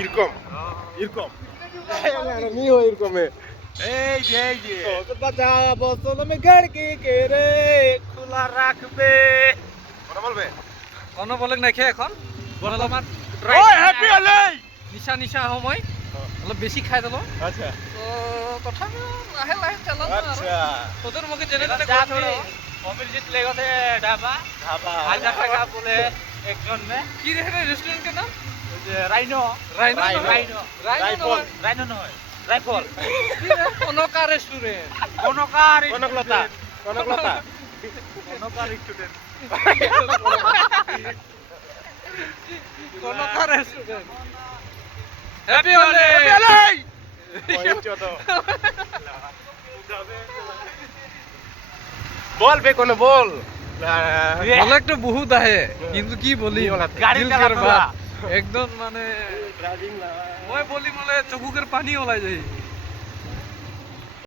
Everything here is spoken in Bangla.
এরকম এরকম নি হয় এরকম এই যে তো বাচ্চা বসল মে গড়কি কে রে খোলা রাখবে কথা বলবে অন্য বলে নাকি এখন অলপমান ওই হ্যাপি হলে নিশা নিশা সময় অলপ বেছি খাই দিলো আচ্ছা তো তথাপিও লাহে লাহে চালাম আৰু আচ্ছা তোদের মুখে যেনে তেনে কৈ থৈ অমৃত লেগতে ঢাবা ধাবা 1000 টাকা বলে একজন মে কি রে রেস্টুরেন্ট কে নাম rhino rhino rhino rifle rhino নহয় rifle concha restaurant কনকার Kanaklata Kanaklata কনকার student concha restaurant happy হলে বল বে কোন বল বলে একটা বহুত আহে কিন্তু কি বলি গাড়ি দিল চালাতো কৰ না। একদম মানে ড্রাইভিং মই বলি মানে চকুকের পানি ওলাই যায়